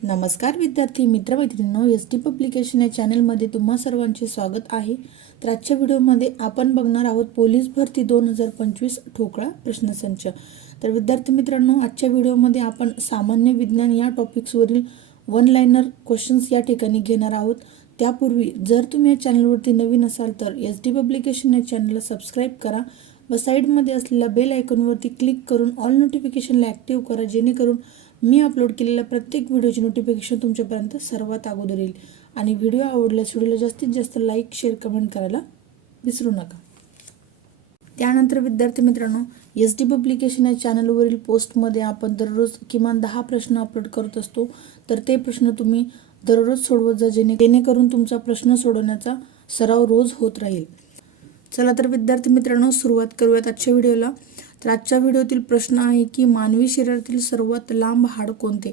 नमस्कार विद्यार्थी मित्रमैत्रिणींनो, S T publication या चॅनलमध्ये तुम्हा सर्वांचे स्वागत आहे। तर आजच्या व्हिडिओमध्ये आपण बघणार आहोत पोलीस भरती 2025 ठोकळा प्रश्नसंच। तर विद्यार्थी मित्रांनो, आजच्या व्हिडिओमध्ये आपण सामान्य विज्ञान या टॉपिक्सवरील वन लाइनर क्वेश्चन्स या ठिकाणी घेणार आहोत। त्यापूर्वी जर तुम्ही या चॅनलवरती नवीन असाल तर एस टी पब्लिकेशन या चॅनलला सबस्क्राईब करा व साईडमध्ये असलेल्या बेल आयकॉनवरती क्लिक करून ऑल नोटिफिकेशनला ॲक्टिव्ह करा, जेणेकरून मी अपलोड केलेल्या प्रत्येक व्हिडिओची नोटिफिकेशन तुमच्यापर्यंत सर्वात अगोदर येईल। आणि व्हिडिओ आवडल्यास व्हिडिओला जास्तीत जास्त लाईक, शेअर, कमेंट करायला विसरू नका। त्यानंतर विद्यार्थी मित्रांनो, एस टी पब्लिकेशन या चॅनलवरील पोस्टमध्ये आपण दररोज किमान 10 प्रश्न अपलोड करत असतो। तर ते प्रश्न तुम्ही दररोज सोडवत जा, जेणेकरून तुमचा प्रश्न सोडवण्याचा सराव रोज होत राहील। चला तर विद्यार्थी मित्रांनो, सुरुवात करूयात आजच्या व्हिडिओला। तर आजच्या व्हिडिओतील प्रश्न आहे की मानवी शरीरातील सर्वात लांब हाड कोणते।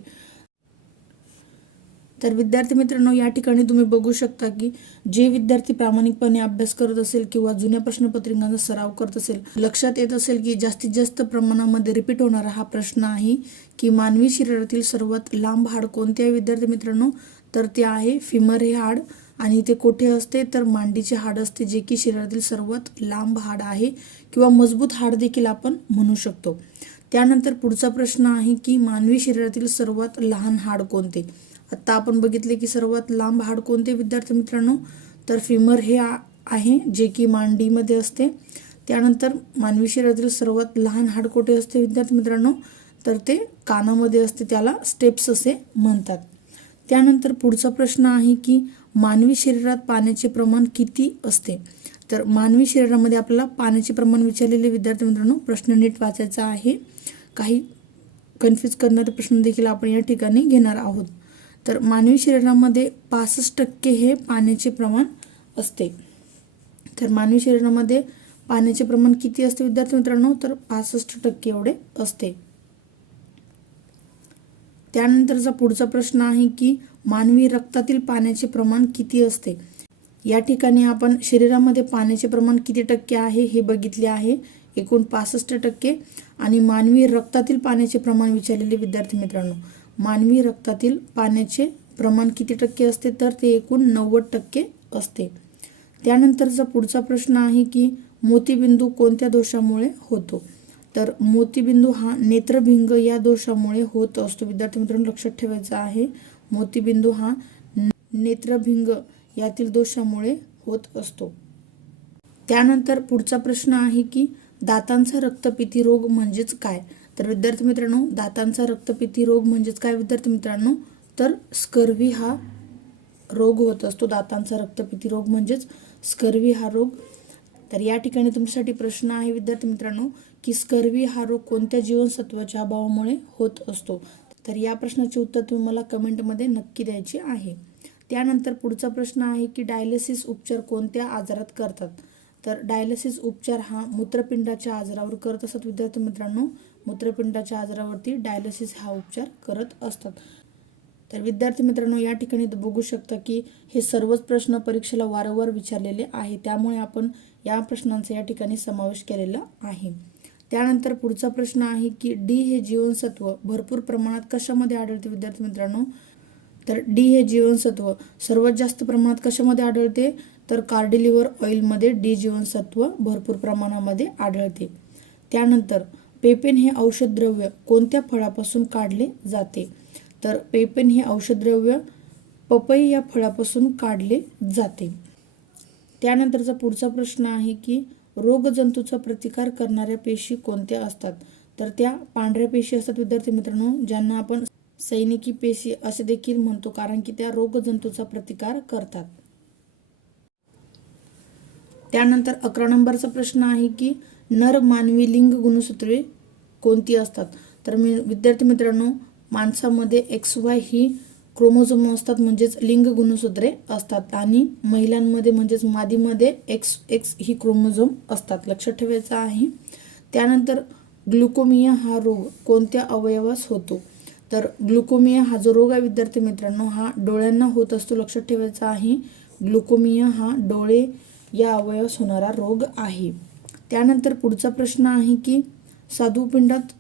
तर विद्यार्थी मित्रांनो, या ठिकाणी तुम्ही बघू शकता की जे विद्यार्थी प्रामाणिकपणे अभ्यास करत असेल किंवा जुन्या प्रश्नपत्रिकांचा सराव करत असेल, लक्षात येत असेल की जास्तीत जास्त प्रमाणामध्ये रिपीट होणारा हा प्रश्न आहे की मानवी शरीरातील सर्वात लांब हाड कोणते आहे। विद्यार्थी मित्रांनो, तर ते आहे फिमर हे हाड। आणि ते कोठे असते तर मांडीचे हाड असते, जे की शरीरातील सर्वात लांब हाड आहे किंवा मजबूत हाड देखील आपण म्हणू शकतो। त्यानंतर पुढचा प्रश्न आहे की मानवी शरीरातील सर्वात लहान हाड कोणते। आता आपण बघितले की सर्वात लांब हाड कोणते विद्यार्थी मित्रांनो, तर फिमर हे आहे, जे की मांडीमध्ये असते। त्यानंतर मानवी शरीरातील सर्वात लहान हाड कोठे असते विद्यार्थी मित्रांनो, तर ते कानामध्ये असते, त्याला स्टेप्स असे म्हणतात। त्यानंतर पुढचा प्रश्न आहे की मानवी शरीरात पाण्याचे प्रमाण किती असते। तर मानवी शरीरामध्ये आपल्याला पाण्याचे प्रमाण विचारलेले विद्यार्थी मित्रांनो, प्रश्न नीट वाचायचा आहे। काही कन्फ्यूज करणारे प्रश्न देखील आपण या ठिकाणी घेणार आहोत। तर मानवी शरीरामध्ये 65% हे पाण्याचे प्रमाण असते। तर मानवी शरीरामध्ये पाण्याचे प्रमाण किती असते विद्यार्थी मित्रांनो, तर 65% एवढे असते। त्यानंतरचा पुढचा प्रश्न आहे की मानवी रक्तातील पाण्याचे प्रमाण किती असते। या ठिकाणी आपण शरीरामध्ये पाण्याचे प्रमाण किती टक्के आहे हे बघितले आहे, एकूण 65%। आणि मानवी रक्तातील पाण्याचे प्रमाण विचारलेले विद्यार्थी मित्रांनो, मानवी रक्तातील पाण्याचे प्रमाण किती टक्के असते, तर ते एकूण 90% असते। त्यानंतरचा पुढचा प्रश्न आहे की मोतीबिंदू कोणत्या दोषामुळे होतो। तर मोतीबिंदू हा नेत्रभिंग या दोषामुळे होत असतो। विद्यार्थी मित्रांनो, लक्षात ठेवायचं आहे, मोतीबिंदू हा नेत्रभिंग यातील दोषामुळे होत असतो। त्यानंतर पुढचा प्रश्न आहे की दातांचा रक्तपिती रोग म्हणजेच काय। तर विद्यार्थी मित्रांनो, दातांचा रक्तपिती रोग म्हणजेच काय विद्यार्थी मित्रांनो, तर स्कर्वी हा रोग होत असतो। दातांचा रक्तपिती रोग म्हणजेच स्कर्वी हा रोग। तर या ठिकाणी तुमच्यासाठी प्रश्न आहे विद्यार्थी मित्रांनो की स्कर्वी हा रोग कोणत्या जीवनसत्वाच्या अभावामुळे होत असतो। तर या प्रश्नाचे उत्तर तुम्ही मला कमेंटमध्ये नक्की द्यायचे आहे। त्यानंतर पुढचा प्रश्न आहे की डायलिसिस उपचार कोणत्या आजारात करतात। तर डायलिसिस उपचार हा मूत्रपिंडाच्या आजारावर करत असतात विद्यार्थी मित्रांनो, मूत्रपिंडाच्या आजारावरती डायलिसिस हा उपचार करत असतात। तर विद्यार्थी मित्रांनो, या ठिकाणी बघू शकता की हे सर्वच प्रश्न परीक्षेला वारंवार विचारलेले आहे, त्यामुळे आपण या प्रश्नांचा या ठिकाणी समावेश केलेला आहे। त्यानंतर पुढचा प्रश्न आहे की डी हे जीवनसत्व भरपूर प्रमाणात कशामध्ये आढळते विद्यार्थी मित्रांनो। तर डी हे जीवनसत्व सर्वात जास्त प्रमाणात कशामध्ये आढळते, तर कार्डिलिव्हर ऑइलमध्ये डी जीवनसत्व भरपूर प्रमाणामध्ये आढळते। त्यानंतर पेपेन हे औषधद्रव्य कोणत्या फळापासून काढले जाते। तर पेपेन हे औषधद्रव्य पपई या फळापासून काढले जाते। त्यानंतरचा पुढचा प्रश्न आहे की रोगजंतूचा प्रतिकार करणाऱ्या पेशी कोणत्या असतात। तर त्या पांढऱ्या पेशी असतात विद्यार्थी मित्रांनो, ज्यांना आपण सैनिकी पेशी असे देखील म्हणतो, कारण की त्या रोगजंतूचा प्रतिकार करतात। त्यानंतर 11 नंबरचा प्रश्न आहे की नर मानवी लिंग गुणसूत्रे कोणती असतात। तर विद्यार्थी मित्रांनो, माणसामध्ये XY ही क्रोमोझोम असतात, म्हणजेच लिंग गुणसूत्रे असतात। आणि महिलांमध्ये म्हणजेच मादीमध्ये XX ही क्रोमोझोम असतात, लक्षात ठेवायचं आहे। त्यानंतर ग्लुकोमिया हा रोग कोणत्या अवयवास होतो। तर ग्लुकोमिया हा जो रोग आहे विद्यार्थी मित्रांनो, हा डोळ्यांना होत असतो, लक्षात ठेवायचा आहे। ग्लुकोमिया हा डोळे या अवयवास होणारा रोग आहे। त्यानंतर पुढचा प्रश्न आहे की स्वादुपिंडात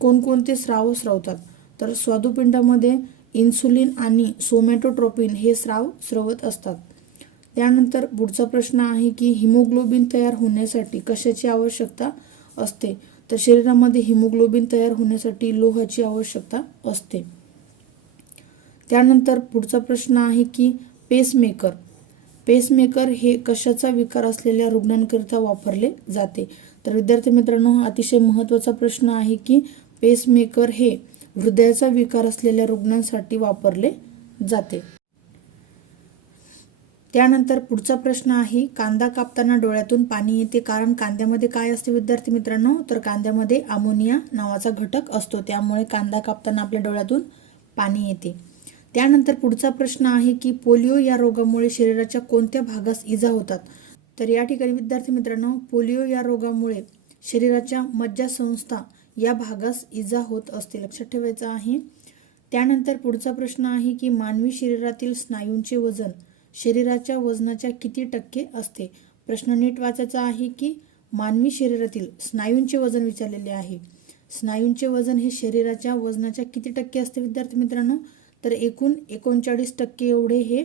कोणकोणते स्राव स्रवतात। तर स्वादुपिंडामध्ये इन्सुलिन आणि सोमॅटोट्रोपिन हे स्राव स्रवत असतात. त्यानंतर पुढचा प्रश्न आहे की हिमोग्लोबिन तयार होण्यासाठी कशाची आवश्यकता असते. तर शरीरामध्ये हिमोग्लोबिन तयार होण्यासाठी लोहाची आवश्यकता असते. त्यानंतर पुढचा प्रश्न आहे की पेसमेकर हे कशाचा विकार असलेल्या रुग्णांकरिता वापरले जाते. तर विद्यार्थी मित्रांनो, हा अतिशय महत्त्वाचा प्रश्न आहे की पेसमेकर हे हृदयाचा विकार असलेल्या रुग्णांसाठी वापरले जाते. त्यानंतर पुढचा प्रश्न आहे कांदा कापताना डोळ्यातून पाणी येते कारण कांद्यामध्ये काय असते विद्यार्थी मित्रांनो. तर कांद्यामध्ये अमोनिया नावाचा घटक असतो, त्यामुळे कांदा कापताना आपल्या डोळ्यातून पाणी येते. त्यानंतर पुढचा प्रश्न आहे की पोलिओ या रोगामुळे शरीराच्या कोणत्या भागास इजा होतात. तर या ठिकाणी विद्यार्थी मित्रांनो, पोलिओ या रोगामुळे शरीराच्या मज्जासंस्था या भागास इजा होत असते, लक्षात ठेवायचं आहे. त्यानंतर पुढचा प्रश्न आहे की मानवी शरीरातील स्नायूंचे वजन शरीराच्या वजनाच्या किती टक्के असते. प्रश्न नीट वाचायचा आहे की मानवी शरीरातील स्नायूंचे वजन विचारलेले आहे. स्नायूंचे वजन हे शरीराच्या वजनाच्या किती टक्के असते विद्यार्थी मित्रांनो. तर एकूण 39% एवढे हे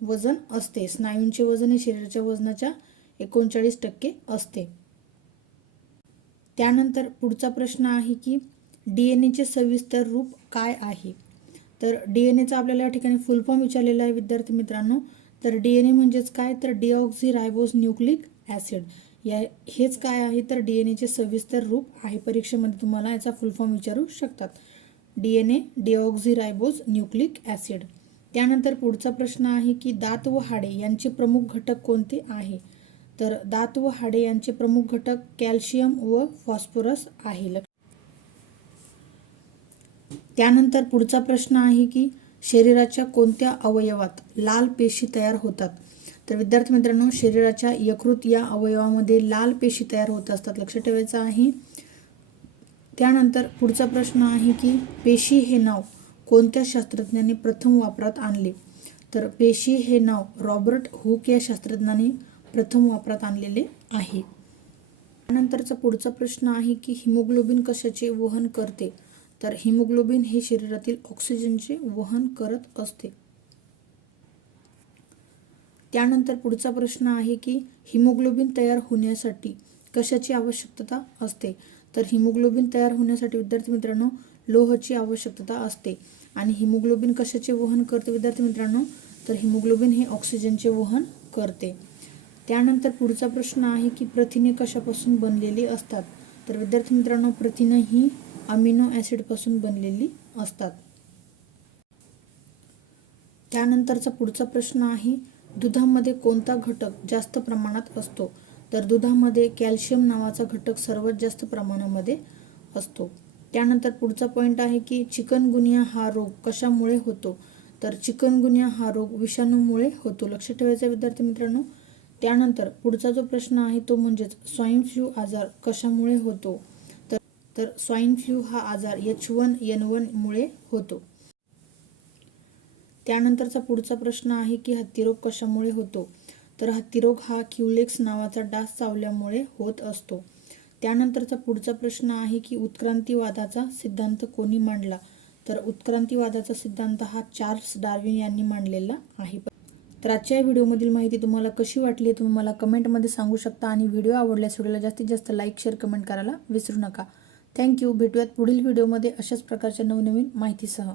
वजन असते. स्नायूंचे वजन हे शरीराच्या वजनाच्या 39% असते. त्यानंतर पुढचा प्रश्न आहे की DNA सविस्तर रूप काय आहे. तर DNAचा आपल्याला या ठिकाणी फुल फॉर्म विचारलेला आहे विद्यार्थी मित्रांनो. तर DNA म्हणजेच काय, तर डिऑक्झीरायबोज न्यूक्लिक ॲसिड. हेच काय आहे, तर DNAचे सविस्तर रूप आहे. परीक्षेमध्ये तुम्हाला याचा फुल फॉर्म विचारू शकतात. DNA deoxyribose nucleic acid. त्यानंतर पुढचा प्रश्न आहे की दात व हाडे यांचे प्रमुख घटक कोणते आहे. तर दात व हाडे यांचे प्रमुख घटक कॅल्शियम व फॉस्फरस आहे. त्यानंतर पुढचा प्रश्न आहे की शरीराच्या कोणत्या अवयवात लाल पेशी तयार होतात. तर विद्यार्थी मित्रांनो, शरीराच्या यकृत या अवयवामध्ये लाल पेशी तयार होत असतात, लक्षात ठेवायचं आहे. त्यानंतर पुढचा प्रश्न आहे की पेशी हे नाव कोणत्या शास्त्रज्ञाने प्रथम वापरात आणले. तर पेशी हे नाव रॉबर्ट हुक या शास्त्रज्ञाने प्रथम वापरात आणलेले आहे. त्यानंतरचा पुढचा प्रश्न आहे की हिमोग्लोबिन कशाचे वहन करते. तर हिमोग्लोबिन हे शरीरातील ऑक्सिजनचे वहन करत असते. त्यानंतर पुढचा प्रश्न आहे की हिमोग्लोबिन तयार होण्यासाठी कशाची आवश्यकता असते. तर हिमोग्लोबिन तयार होण्यासाठी विद्यार्थी मित्रांनो लोहाची आवश्यकता असते. आणि हिमोग्लोबिन कशाचे वहन करते विद्यार्थी मित्रांनो. तर हिमोग्लोबिन हे ऑक्सिजनचे वहन करते. त्यानंतर पुढचा प्रश्न आहे की प्रथिने कशापासून बनलेली असतात. तर विद्यार्थी मित्रांनो, प्रथिने ही अमिनो ॲसिडपासून बनलेली असतात. त्यानंतरचा पुढचा प्रश्न आहे दुधामध्ये कोणता घटक जास्त प्रमाणात असतो. तर दुधामध्ये कॅल्शियम नावाचा घटक सर्वात जास्त प्रमाणामध्ये असतो. त्यानंतर पुढचा पॉईंट आहे की चिकनगुनिया हा रोग कशामुळे होतो. तर चिकनगुनिया हा रोग विषाणूमुळे होतो, लक्षात ठेवायचा विद्यार्थी मित्रांनो. त्यानंतर पुढचा जो प्रश्न आहे तो म्हणजेच स्वाईन फ्लू आजार कशामुळे होतो. तर स्वाईन फ्लू हा आजार H1N1 मुळे होतो. त्यानंतरचा पुढचा प्रश्न आहे की हत्तीरोग कशामुळे होतो. तर हत्तीरोग हा क्युलेक्स नावाचा डास चावल्यामुळे होत असतो. त्यानंतरचा पुढचा प्रश्न आहे की उत्क्रांतीवादाचा सिद्धांत कोणी मांडला. तर उत्क्रांतीवादाचा सिद्धांत हा चार्ल्स डार्विन यांनी मांडलेला आहे. तर आजच्या व्हिडिओमधील माहिती तुम्हाला कशी वाटली तुम्ही मला कमेंटमध्ये सांगू शकता. आणि व्हिडिओ आवडल्यास व्हिडिओला जास्तीत जास्त लाईक, शेअर, कमेंट करायला विसरू नका. थँक्यू. भेटूयात पुढील व्हिडिओमध्ये अशाच प्रकारच्या नवनवीन माहितीसह.